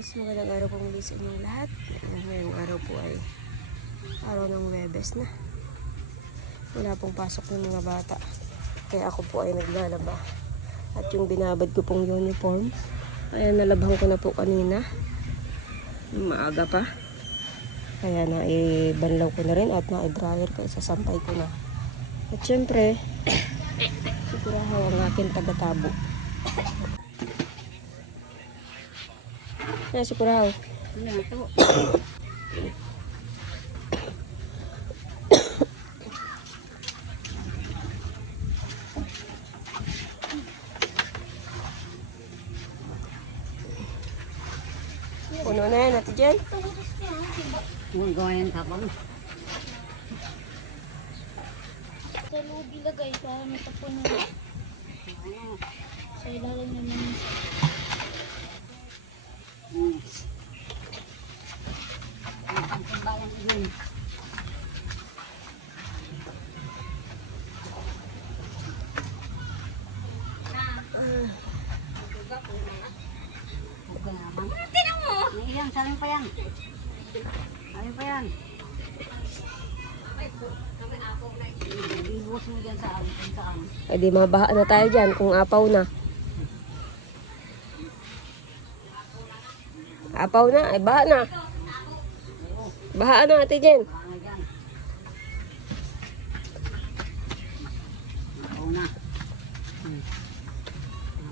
guys, magandang araw po muli sa inyong lahat. Ngayong araw po ay araw ng Huwebes na. Wala pong pasok ng mga bata. Kaya ako po ay naglalaba. At yung binabad ko pong uniform, ayan, nalabhan ko na po kanina. Maaga pa. Kaya naibanlaw ko na rin at nai-dryer kaya sasampay ko na. At syempre, sigurahaw ang aking tagatabo. Yan, sigurahaw. Ano ito? Puno na yan, Ate Jen. Huwag gawa yan tapang. Sa loob ilagay para matapon na. Sa ilalim naman. Ang pambayang yun. Huwag ka naman. Tinan mo! May ilang, saling pa yan. Saling pa yan. Ibuhos mo dyan saan. Ay di mabaha na tayo dyan kung apaw na. Apaw na, ay baha na. Baha na, Ate Jen. Ano dyan? Ako na.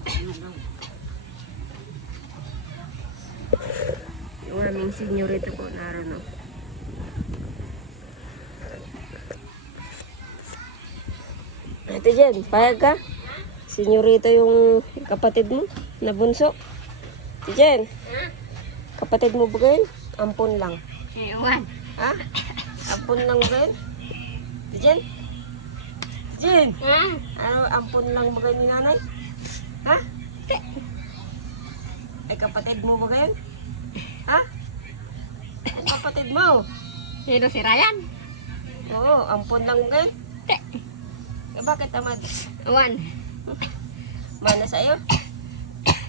Ano daw? Yung aming senyorita po naroon. No? Ate Jen, payag ka? Senyorita yung kapatid mo na bunso. Ate Jen, kapatid mo ba kayo? Ampun lang. Ewan. Ha? Ampun lang ba kayo? Ate Jen? Ate Jen, ano, ampun lang ba kayo ni nanay? Ha? Ay kapatid mo ba kayo? Ha? Ay kapatid mo? Sino si Ryan? Oo, ampun lang ba kayo? Eh, bakit naman? Ewan. Mana sa'yo?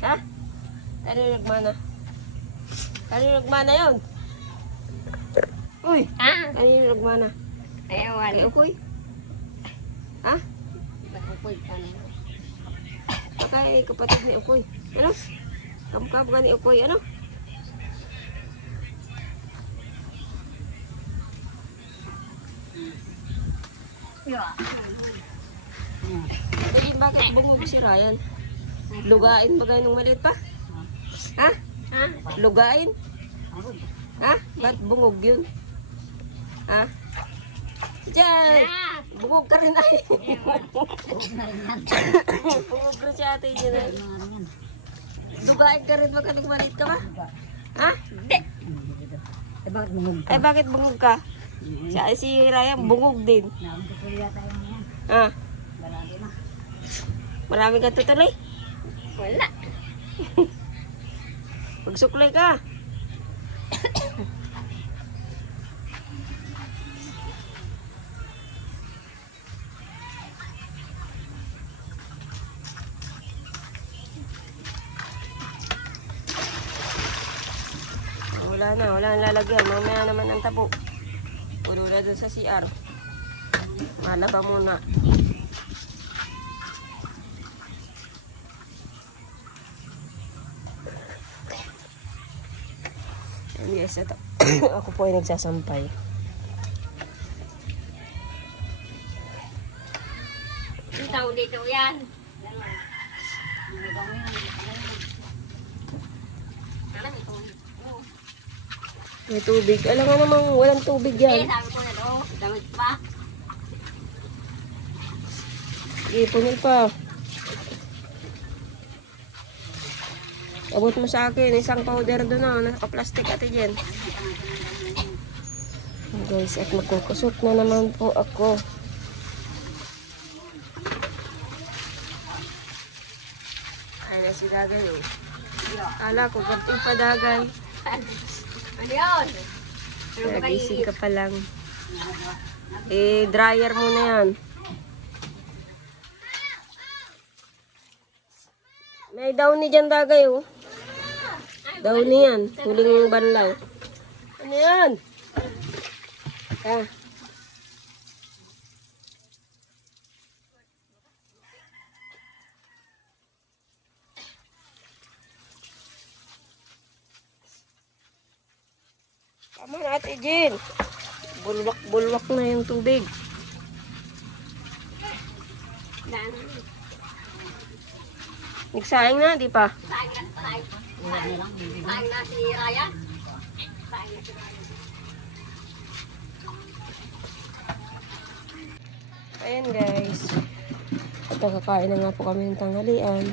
Ha? Ano yung nagmana? Ano yung nagmana yun? Uy! Ah, Ano yung nagmana? ewan. Kay Ukoy? Ha? Nakupoy ka na. Kay kapatid ni Ukoy. Ano? Kamukha ba ni Ukoy? Ano? Yeah. Eh, bakit bumog si Ryan? Lugain ba kayo nung maliit pa? Ha? Ha? Lugain? Ha? Ba't bungog yun? Ha? Diyan! Ah! Bungog ka rin ay. Ewan. Bungog rin si ate dyan ay. Lugain ka rin ba ka nung maliit ka ba? Ha? Hindi. Eh bakit bumog ka? Ay bakit bungog ka? Si Ryan bungog din. Nakakatuloy yata yung yan. Ha? Barado na. Marami kang tutuloy. Wala. Magsuklay ka. Wala na, wala nang lalagyan. Mamaya naman ang tabo. Puno na dun sa CR. Malaba muna. And yes, ito. Ako po ay nagsasampay. Itaw dito yan. Alam ito. May tubig. Alam nga namang walang tubig Eh, yan. sabi ko na do. Damit pa. Ipunin pa. Abot mo sa akin, isang powder doon na, naka-plastic ate dyan. Guys, at magkukusot na naman po ako. Ay na si Dagay oh. Kala ko, ganting pa Dagay. Ano yun? Nagising ka pa lang. Eh, dryer mo na yan. May downy dyan Dagay oh. Ay, Daw niyan. Huling banlaw. Ano yan? Ah. Tama na, Ate Jen. Bulwak-bulwak na yung tubig. Dan. Nagsaing na, di pa? Sayang na, sayang. Sayang na si Ryan. Sayang na si Ryan. Ayan guys. Ito, kakain na nga po kami ng tanghalian.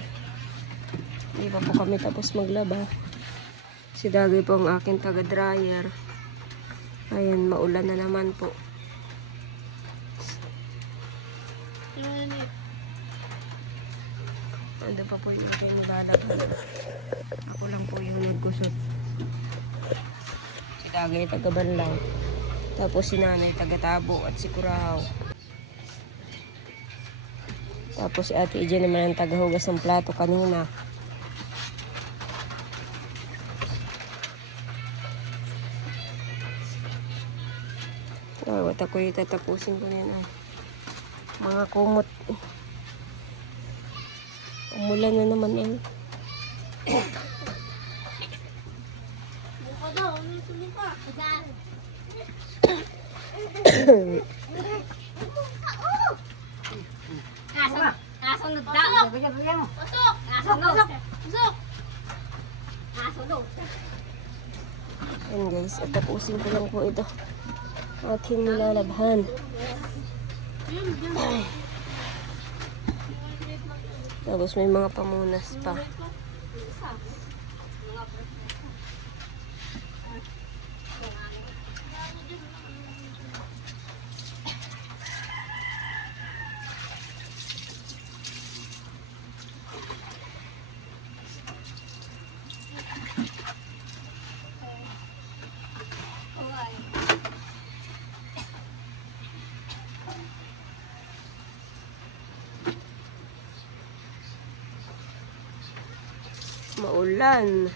Hindi pa po kami tapos maglaba. Si Dagay po ang aking taga-dryer. Ayan, maulan na naman po. Ando pa po yung aking nilalaban. Ako lang po yung nagkusot. Si Dagay taga-banlaw. Tapos si Nanay taga-tabo at si Kurahaw. Tapos si Ate Ije naman ang tagahugas ng plato kanina. At ako'y tatapusin ko na yun. Mga kumot. Umulan na naman eh. Buka daw, ano yung sumuka? Nasunod daw. Pasok! Nasunod. Pasok! Nasunod. Ayan guys, at tapusin ko lang po ito. Ating nilalabhan. Ay. Tapos may mga pamunas pa. Maulan.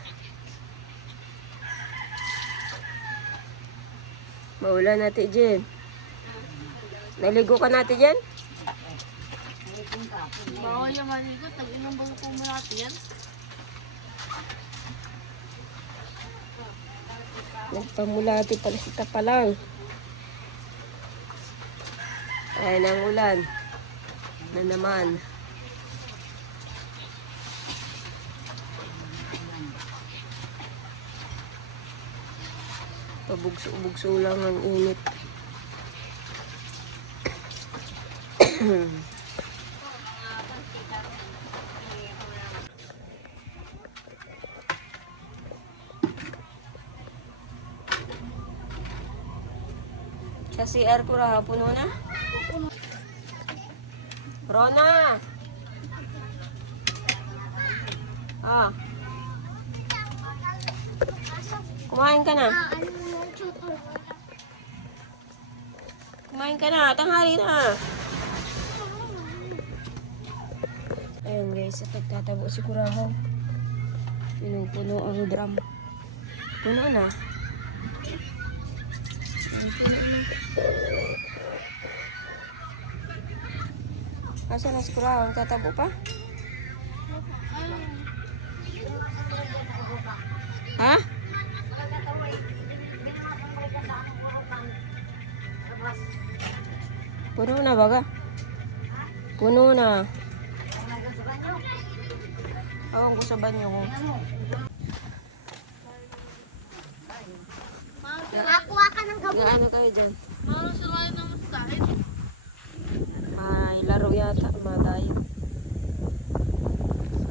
Maulan natin, Jen. Naligo ka natin, Jen? Bawal yung maligo, tag-inang bago po mo natin yan. Nagpamulati pala si Tapalang. Ayan ang ulan. Na naman. Pabugso-bugso lang ang init. Sa CR ko raha, puno na? Rona! Ah. Kumain ka na? Kumain ka na, tanghali na. Ayan guys, at nagtatabo si Kurahaw. Punong-puno ang drum. Puno na. Puno na. Asa na si Kurahaw? Nagtatabo pa? Ha? Puno na baga? Puno na. Awang ko sa banyo ko. Nakakuha ka ng gamot. Gaano kayo dyan? Ano sila yun naman sa akin? May laro yata, madayo.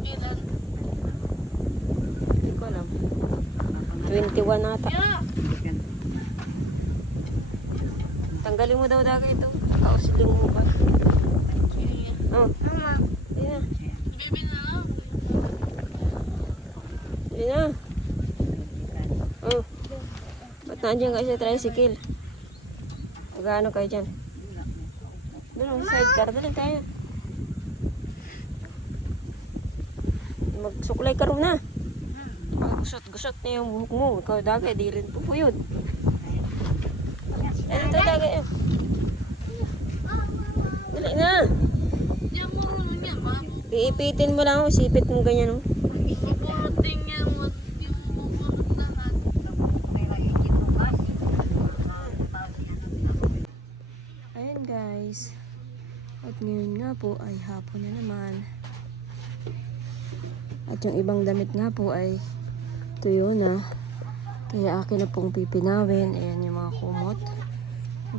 Ilan? Hindi ko alam. 21 nata. Yeah! Tanggalin mo daw daga ito. Kausiling mo ka. Sige. Oh, Mama. hindi na. Baby na lang. Hindi na. Oh. Ba't nandiyan kayo sa tricycle? Magkano kayo dyan? Doon, sidecar. Doon tayo. Magsuklay ka rin na. Gusot-gusot na yung buhok mo. Ikaw dagay, di rin po yun. Ay, ito dagay. Dali na. Hindi mo rin yan, Iipitin mo lang, sipit mo ganyan. Oh. mabuting yan, yung bubulot lahat. Ayan guys. At ngayon nga po ay hapon na naman. At yung ibang damit nga po ay tuyo na. Kaya akin na pong pipinawin. Ayan yung mga kumot.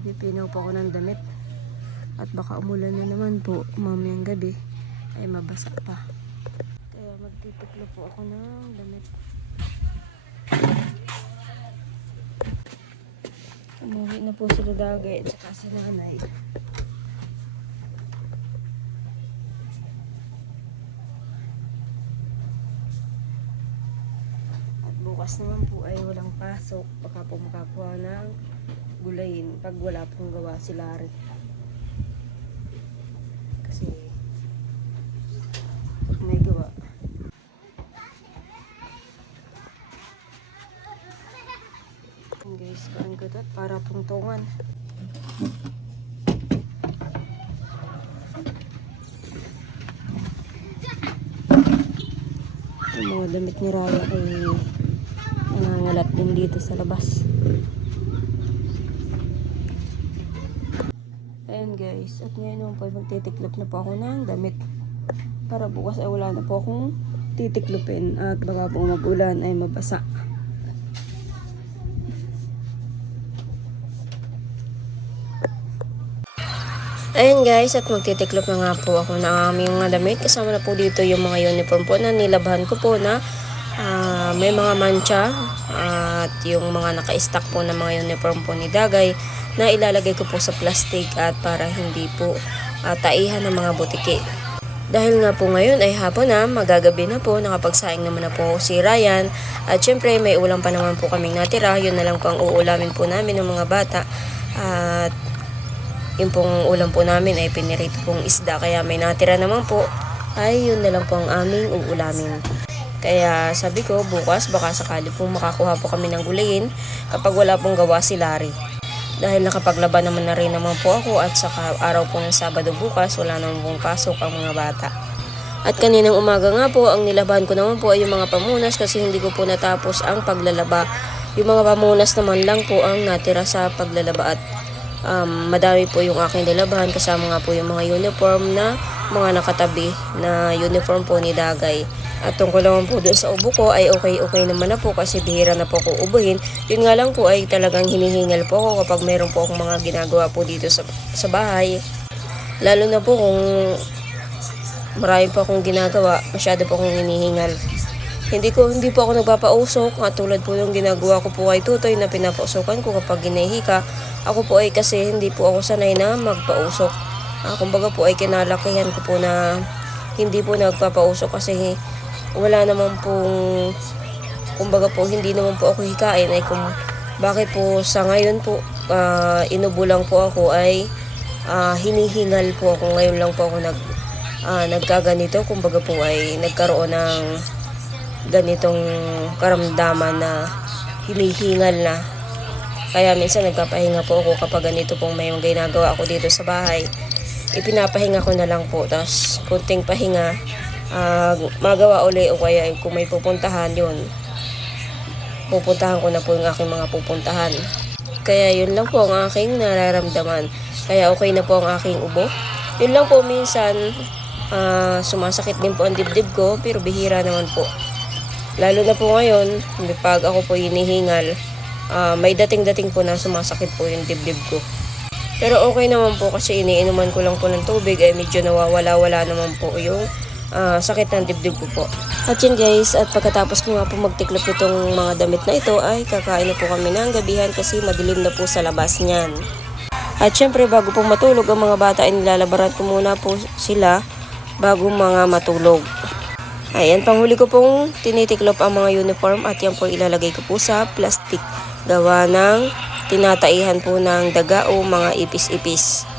Pipinaw po ako ng damit. At baka umulan na naman po mamayang gabi ay mabasa pa. Kaya magtitiklo po ako ng damit. Umuwi na po sila dagay at saka si nanay. At bukas naman po ay walang pasok. Baka po makakuha ng gulayin pag wala pong gawa si Larry. Kasi may gawa. Ayan guys, kain ko ito para tungtungan. Yung mga damit ni Raya ay nangangalat din dito sa labas. Ayan guys, at ngayon naman po ay magtitiklop na po ako ng damit. Para bukas ay wala na po akong titiklopin at baka po mag-ulan ay mabasa. Ayan guys, at magtitiklop na nga po ako ng aming mga damit. Kasama na po dito yung mga uniform po na nilabahan ko po na may mga mancha at yung mga naka-stack po na mga uniform po ni Dagay na ilalagay ko po sa plastic at para hindi po taihan ng mga butiki. Dahil nga po ngayon ay hapon na, magagabi na po, nakapagsaing naman na po si Ryan. At syempre may ulam pa naman po kaming natira, yun na lang po ang uulamin po namin ng mga bata. At yung pong ulam po namin ay pinirito pong isda, kaya may natira naman po, ay yun na lang po ang aming uulamin. Kaya sabi ko bukas baka sakali pong makakuha po kami ng gulayin kapag wala pong gawa si Larry. Dahil nakapaglaban naman na rin naman po ako at saka araw po ng Sabado bukas wala naman pong pasok ang mga bata. At kaninang umaga nga po ang nilaban ko naman po ay yung mga pamunas kasi hindi ko po natapos ang paglalaba. Yung mga pamunas naman lang po ang natira sa paglalaba at madami po yung aking nilabahan kasama nga po yung mga uniform na mga nakatabi na uniform po ni Dagay. At tungkol naman po doon sa ubo ko ay okay naman na po kasi bihira na po ako ubuhin. Yun nga lang po ay talagang hinihingal po ako kapag mayroon po akong mga ginagawa po dito sa bahay. Lalo na po kung marami po akong ginagawa, masyado po akong hinihingal. Hindi po ako nagpapausok at tulad po yung ginagawa ko po kay Tutoy na pinapausokan ko kapag ginahika. Ako po ay kasi hindi po ako sanay na magpausok. Kumbaga po ay kinalakihan ko po na hindi po nagpapausok kasi wala naman pong, kumbaga po hindi naman po ako hikain ay kung bakit po sa ngayon po inubo lang po ako ay hinihingal po ako. Ngayon lang po ako nagkaganito, kumbaga po ay nagkaroon ng ganitong karamdaman na hinihingal na. Kaya minsan nagpapahinga po ako kapag ganito pong may ginagawa ako dito sa bahay. Ipinapahinga ko na lang po, tapos kunting pahinga magawa uli o kaya kung may pupuntahan yun, pupuntahan ko na po yung aking mga pupuntahan. Kaya yun lang po ang aking nararamdaman. Kaya okay na po ang aking ubo. Yun lang po minsan sumasakit din po ang dibdib ko pero bihira naman po. Lalo na po ngayon pag ako po hinihingal, may dating-dating po na sumasakit po yung dibdib ko. Pero okay naman po kasi iniinuman ko lang po ng tubig ay medyo nawawala-wala naman po yung sakit ng dibdib ko po. At yun guys, at pagkatapos ko nga po magtiklop itong mga damit na ito ay kakain na po kami ng gabihan kasi madilim na po sa labas niyan. At syempre bago po matulog ang mga bata ay nilalabaran ko muna po sila bago mga matulog. Ayan, panghuli ko pong tinitiklop ang mga uniform at yan po ilalagay ko po sa plastic. Gawa ng tinataihan po ng daga o mga ipis-ipis.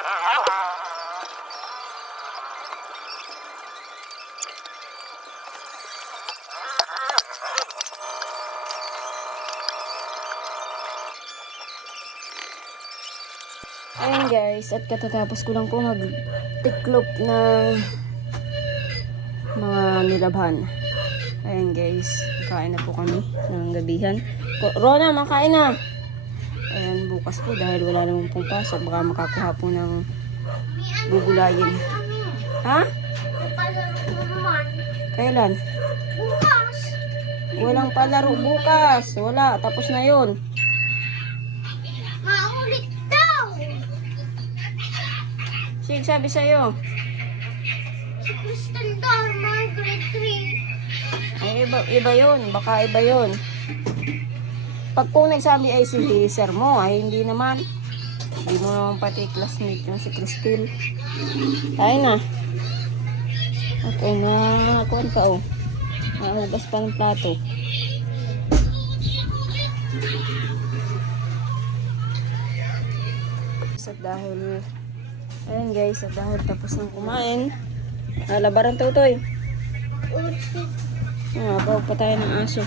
Ayan guys, at katatapos ko lang po mag-tiklop ng mga nilabhan. Ayan guys, kain na po kami ng gabihan. Rona, makain na! Ayan, bukas po dahil wala naman pong pasok. Baka makakuha po ng gugulayin. Ha? Kailan? Bukas. Walang palaro bukas. Wala, tapos na yun. Maulit daw. Sige, sabi sa'yo. Si Crystal daw, mga grade 3. Ay, iba yun. Baka iba yun. Pag kung nagsabi ay si sir mo, ay hindi naman. Hindi mo naman pati classmate yung si Crystal. Tayo na. At nakuhan ka oh. Nahugas pa ng plato. At dahil, ayun guys, at dahil tapos ng kumain, labaran tutoy. Bawag pa tayo ng aso.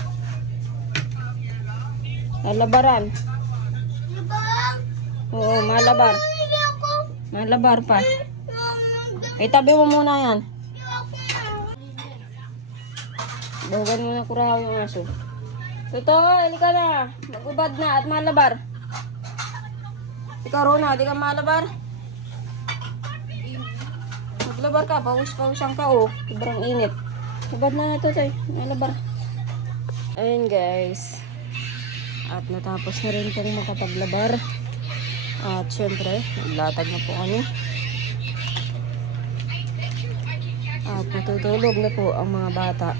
Labaran. Bang, Oo, malabar. hindi ako. Malabar pa. Itabi mo muna yan. Bawagan mo na kurahaw yung aso. Tutoy, halika na. Mag-ubad na at malabar. Ikaw, Rona, di ka malabar? Maglabar ka, pawis-pawisan ka, oh. Sobrang init. Ubad na ito, tay. Malabar. Ayun, guys. At natapos na rin pong makapaglabar. At syempre, naglatag na po kami. At natutulog na po ang mga bata.